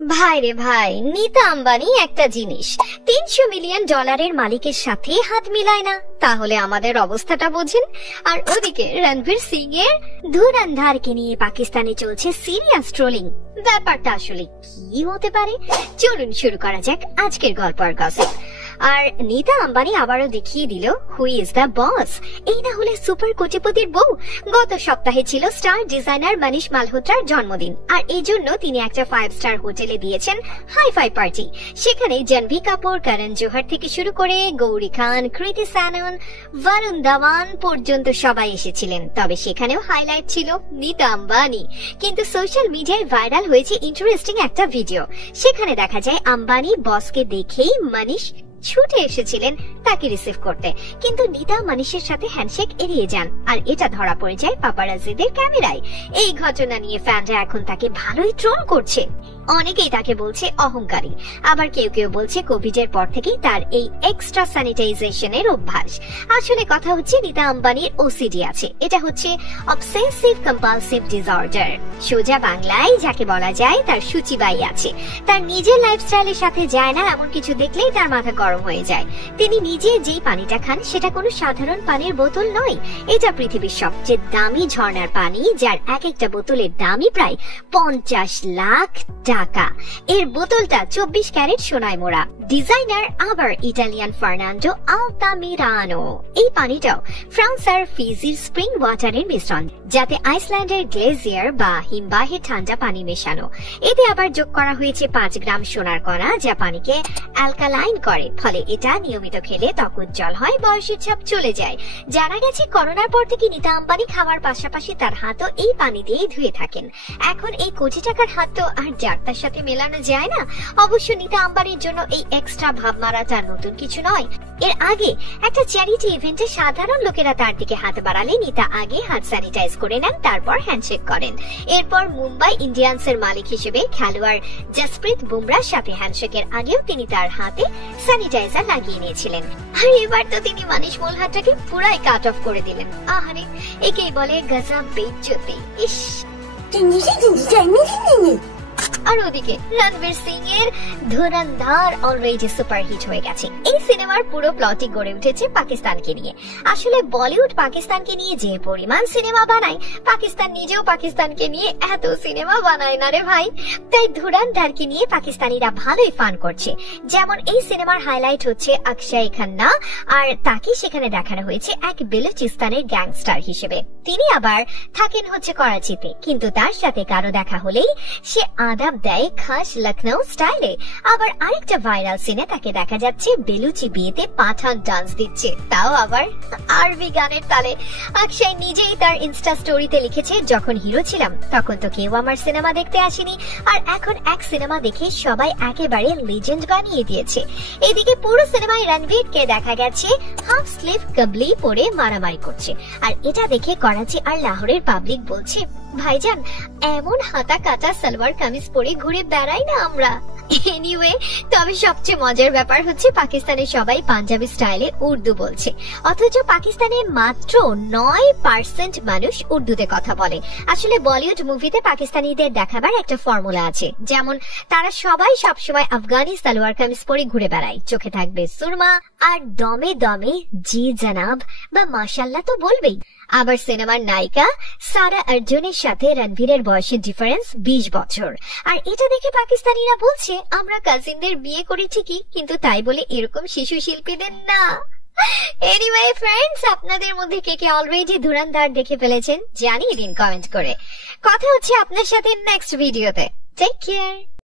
ভাই রে ভাই, নীতা আম্বানি একটা জিনিস $300 মিলিয়ন মালিকের সাথে হাত মিলায় না, তাহলে আমাদের অবস্থাটা বোঝেন। আর ওদিকে রণবীর সিং এর ধুরন্ধরকে নিয়ে পাকিস্তানে চলছে সিরিয়াস ট্রোলিং। ব্যাপারটা আসলে কি হতে পারে, চলুন শুরু করা যাক আজকের গল্প আর গসিপ। আর নীতা আম্বানি আবারও দেখিয়ে দিল হু ইজ দ্য বস। এই না হলে সুপার কোটিপতির বউ। গত সপ্তাহে ছিল স্টার ডিজাইনার মনীষ মালহোত্রার জন্মদিন, আর এই জন্য তিনি একটা 5 স্টার হোটেলে দিয়েছেন হাইফাই পার্টি। সেখানে জাহ্নবী কাপুর, করণ জোহর থেকে শুরু করে গৌরী খান, কৃতি সানন, বরুণ ধাওয়ান পর্যন্ত সবাই এসেছিলেন। তবে সেখানেও হাইলাইট ছিল নীতা আম্বানি। কিন্তু সোশ্যাল মিডিয়ায় ভাইরাল হয়েছে ইন্টারেস্টিং একটা ভিডিও। সেখানে দেখা যায় আম্বানি বসকে দেখেই মনীষ ছুটে এসেছিলেন তাকে রিসিভ করতে, কিন্তু নীতা মনীষের সাথে হ্যান্ডশেক এড়িয়ে যান, আর এটা ধরা পড়ে যায় পাপারাজিদের ক্যামেরায়। এই ঘটনা নিয়ে ফ্যানরা এখন তাকে ভালোই ট্রোল করছে। অনেকেই তাকে বলছে অহংকারী, আবার কেউ কেউ বলছে কোভিড এর পর থেকেই তার এই এক্সট্রা স্যানিটাইজেশনের অভ্যাস। আসলে কথা হচ্ছে নীতা আম্বানির ওসিডি আছে, এটা হচ্ছে অবসেসিভ কম্পালসিভ ডিসঅর্ডার। সোজা বাংলায় যাকে বলা যায় তার সূচিবাই আছে। তার নিজের লাইফস্টাইলের সাথে যায় না এমন কিছু দেখলেই তার মাথা গরম হয়ে যায়। তিনি নিজে যেই পানিটা খান সেটা কোনো সাধারণ পানির বোতল নয়, এটা পৃথিবীর সবচেয়ে দামি ঝর্ণার পানি, যার এক একটা বোতলের দামই প্রায় 50 লাখ টাকা। এর বোতলটা 24 ক্যারেট সোনায় মোড়া। ডিজাইনার আবার ইটালিয়ান ফার্নান্ডো আলতামিরানো। এই পানিটাও ফ্রান্স আর ফিজির স্প্রিং ওয়াটারের মিশ্রণ, যাতে আইসল্যান্ডের গ্লেজিয়ার বা হিমবাহের ঠান্ডা পানি মেশানো। এতে আবার যোগ করা হয়েছে 5 গ্রাম সোনার কণা, যা পানিকে অ্যালকালাইন করে। ফলে এটা নিয়মিত খেলে ত্বক উজ্জ্বল হয়, বয়সের ছাপ চলে যায়। জানা গেছে করোনার পর থেকে নীতা আম্বানি খাওয়ার পাশাপাশি তার হাতও এই পানি দিয়েই ধুয়ে থাকেন। এখন এই কোটি টাকার হাত তো আর যাত্রার সাথে মেলানো যায় না। অবশ্য নীতা আম্বানির জন্য এই এক্সট্রা ভাব মারাটা নতুন কিছু নয়। এর আগে একটা চ্যারিটি ইভেন্টে সাধারণ লোকেরা তার দিকে হাত বাড়ালে নীতা আগে হাত স্যানিটাইজ করে নেন, তারপর হ্যান্ডশেক করেন। এরপর মুম্বাই ইন্ডিয়ান্সের মালিক হিসেবে খেলোয়াড় জসপ্রীত বুমরার সাথে হ্যান্ডশেকের আগেও তিনি তার হাতে স্যানিটাইজার লাগিয়ে নিয়েছিলেন। আর এবার তো তিনি মনীষ মালহোত্রাকে পুরাই কাট অফ করে দিলেন। আহারে, একেই বলে গজব বেইজ্জতি। ইস। আর ওদিকে রণবীর সিং এর ধুরন্ধর অলরেডি সুপারহিট হয়ে গেছে। এই সিনেমার পুরো প্লটই গড়ে উঠেছে পাকিস্তানকে নিয়ে। আসলে বলিউড পাকিস্তানকে নিয়ে যে পরিমাণ সিনেমা বানায়, পাকিস্তান নিজেও পাকিস্তানকে নিয়ে এত সিনেমা বানায় না রে ভাই। তাই ধুরন্ধরকে নিয়ে পাকিস্তানিরা ভালোই ফান করছে। যেমন এই সিনেমার হাইলাইট হচ্ছে অক্ষয় খান্না, আর তাকে সেখানে দেখানো হয়েছে এক বেলুচিস্তানের গ্যাংস্টার হিসেবে। তিনি আবার থাকেন হচ্ছে করাচিতে, কিন্তু তার সাথে কারো দেখা হলেই সে আদাব দেয় খাস লখনৌ স্টাইলে। আবার আরেকটা ভাইরাল সিনে তাকে দেখা যাচ্ছে বেলুচি বিয়েতে পাঠান ডান্স দিচ্ছে, তাও আবার আরবি গানের তালে। অক্ষয় নিজেই তার ইনস্টা স্টোরিতে লিখেছে, যখন হিরো ছিলাম তখন তো কেউ আমার সিনেমা দেখতে আসেনি, আর এখন এক সিনেমা দেখে সবাই একেবারে লেজেন্ড বানিয়ে দিয়েছে। এদিকে পুরো সিনেমায় রণবীরকে দেখা গেছে হাফ স্লিভ কাবলি পরে মারামারি করছে, আর এটা দেখে করাচি আর লাহোরের পাবলিক বলছে, ভাইজান এমন হাতা কাটা সালোয়ার কামিজ পরে ঘুরে বেড়াই না আমরা। এনিওয়ে, তবে সবচেয়ে মজার ব্যাপার হচ্ছে পাকিস্তানের সবাই পাঞ্জাবি স্টাইলে উর্দু বলছে, অথচ পাকিস্তানের মাত্র 9% মানুষ উর্দুতে কথা বলে। আসলে বলিউড মুভিতে পাকিস্তানিদের দেখাবার একটা ফর্মুলা আছে, যেমন তারা সবাই সবসময় আফগানি সালোয়ার কামিজ পরে ঘুরে বেড়ায়, চোখে থাকবে সুরমা, আর দমে দমে জি জনাব বা মাশাল্লাহ তো বলবেই। আবার সিনেমার নায়িকা সারা অর্জুনের সাথে রণবীরের বয়সের ডিফারেন্স 20 বছর, আর এটা দেখে পাকিস্তানিরা বলছে আমরা কাজিনদের বিয়ে করেছি কি, কিন্তু তাই বলে এরকম শিশু শিল্পীদের না। এনিওয়ে ফ্রেন্ডস, আপনাদের মধ্যে কে কে অলরেডি ধুরন্ধর দেখে ফেলেছেন জানিয়ে দিন কমেন্ট করে। কথা হচ্ছে আপনার সাথে নেক্সট ভিডিওতে। Take care.